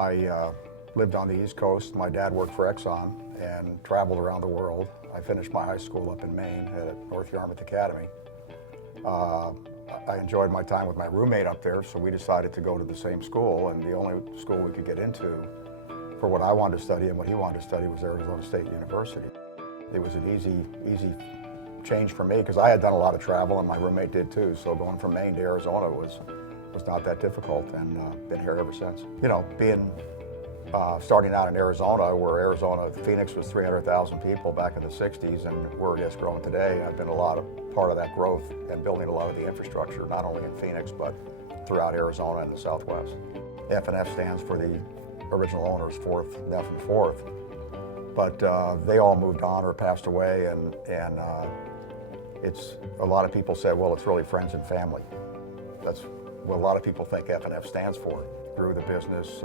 I lived on the East Coast. My dad worked for Exxon and traveled around the world. I finished my high school up in Maine at North Yarmouth Academy. I enjoyed my time with my roommate up there, so we decided to go to the same school, and the only school we could get into for what I wanted to study and what he wanted to study was Arizona State University. It was an easy change for me because I had done a lot of travel and my roommate did too, so going from Maine to Arizona was not that difficult, and been here ever since. You know, starting out in Arizona, Phoenix was 300,000 people back in the 60s, and where it is growing today, I've been part of that growth and building a lot of the infrastructure, not only in Phoenix, but throughout Arizona and the Southwest. F&F stands for the original owners, Fourth, Neff and Fourth, but they all moved on or passed away, and a lot of people said, well, it's really friends and family. That's what a lot of people think F&F stands for. Grew the business,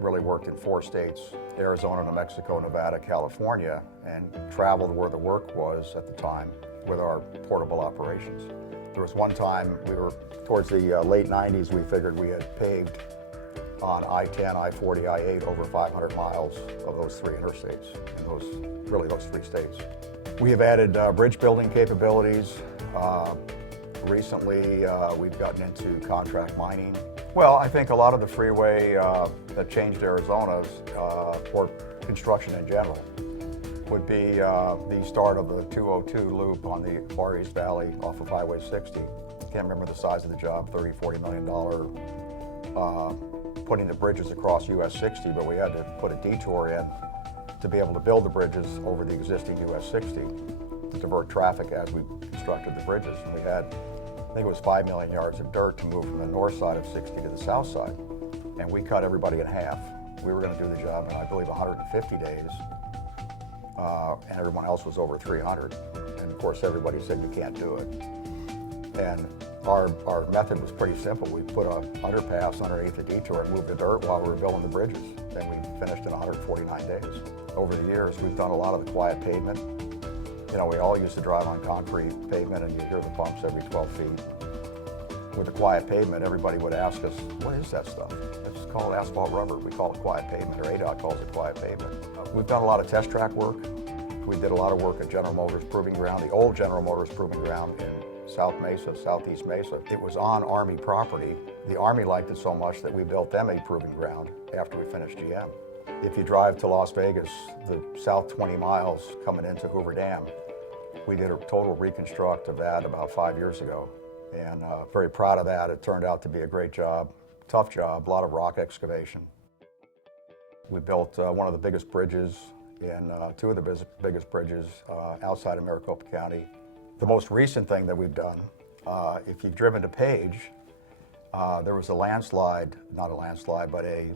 really worked in 4 states, Arizona, New Mexico, Nevada, California, and traveled where the work was at the time with our portable operations. There was one time, we were towards the late 90s, we figured we had paved on I-10, I-40, I-8 over 500 miles of those 3 interstates in those 3 states. We have added bridge building capabilities. Recently, we've gotten into contract mining. Well, I think a lot of the freeway that changed Arizona, or construction in general, would be the start of the 202 loop on the Far East Valley off of Highway 60. Can't remember the size of the job, $30–40 million, putting the bridges across US 60, but we had to put a detour in to be able to build the bridges over the existing US 60 to divert traffic as we constructed the bridges. And we had, I think it was 5 million yards of dirt to move from the north side of 60 to the south side. And we cut everybody in half. We were going to do the job in, I believe, 150 days. And everyone else was over 300. And of course, everybody said you can't do it. And our method was pretty simple. We put an underpass underneath the detour and moved the dirt while we were building the bridges. Then we finished in 149 days. Over the years, we've done a lot of the quiet pavement. You know, we all used to drive on concrete pavement and you hear the bumps every 12 feet. With the quiet pavement, everybody would ask us, what is that stuff? It's called asphalt rubber. We call it quiet pavement, or ADOT calls it quiet pavement. We've done a lot of test track work. We did a lot of work at General Motors Proving Ground, the old General Motors Proving Ground in Southeast Mesa. It was on Army property. The Army liked it so much that we built them a proving ground after we finished GM. If you drive to Las Vegas, the south 20 miles coming into Hoover Dam, we did a total reconstruct of that about 5 years ago. And very proud of that. It turned out to be a great job, tough job, a lot of rock excavation. We built one of the biggest bridges and 2 of the biggest bridges outside of Maricopa County. The most recent thing that we've done, if you've driven to Page, there was a landslide, not a landslide, but a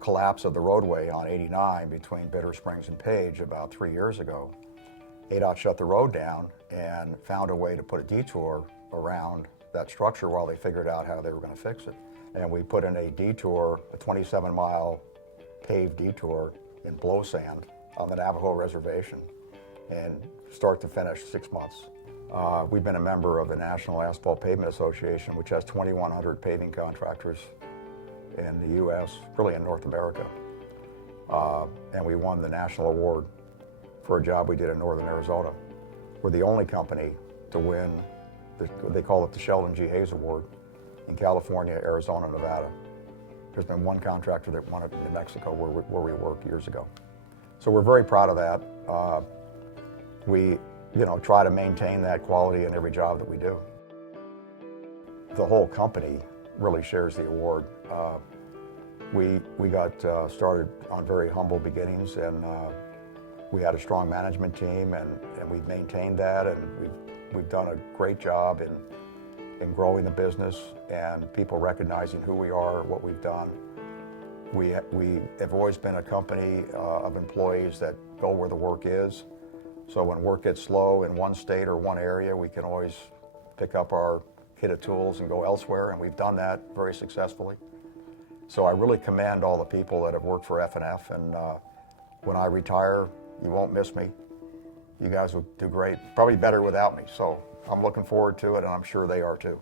collapse of the roadway on 89 between Bitter Springs and Page about 3 years ago. ADOT shut the road down and found a way to put a detour around that structure while they figured out how they were going to fix it. And we put in a detour, a 27-mile paved detour in blow sand on the Navajo Reservation, and start to finish 6 months. We've been a member of the National Asphalt Pavement Association, which has 2,100 paving contractors in the U.S., really in North America. And we won the national award for a job we did in northern Arizona. We're the only company to win, they call it the Sheldon G. Hayes Award, in California, Arizona, Nevada. There's been one contractor that won it in New Mexico where we worked years ago. So we're very proud of that. We try to maintain that quality in every job that we do. The whole company really shares the award. We got started on very humble beginnings, and we had a strong management team, and we've maintained that, and we've done a great job in growing the business and people recognizing who we are, what we've done. We have always been a company of employees that go where the work is. So when work gets slow in one state or one area, we can always pick up our kit of tools and go elsewhere, and we've done that very successfully. So I really commend all the people that have worked for F&F, and when I retire, you won't miss me. You guys will do great, probably better without me. So I'm looking forward to it, and I'm sure they are too.